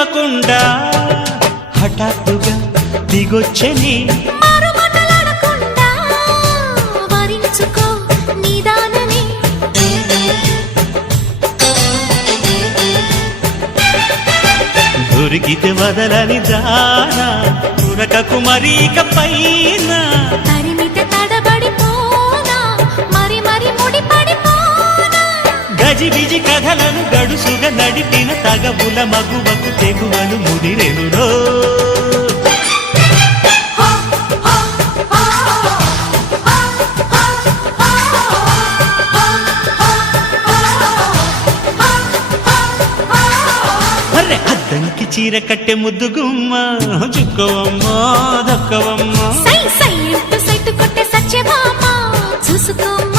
చెప్పకుండా హఠాత్తుగా దిగొచ్చని దొరికితే వదలని జానా ఉరకకు మరీక పైన తరిమితే తడబడిపోనా మరి మరి ముడిపడిపోనా గజిబిజి కథలను గడుసుగా నడిపిన తగవుల మగువకు తెగువలు ముదిరెనురో అద్దంకి చీర కట్టె ముద్దుగుమ్మ చుక్కవమ్మా దక్కవమ్మా సై సై సైటు కొట్టే సత్యభామ చూసుకో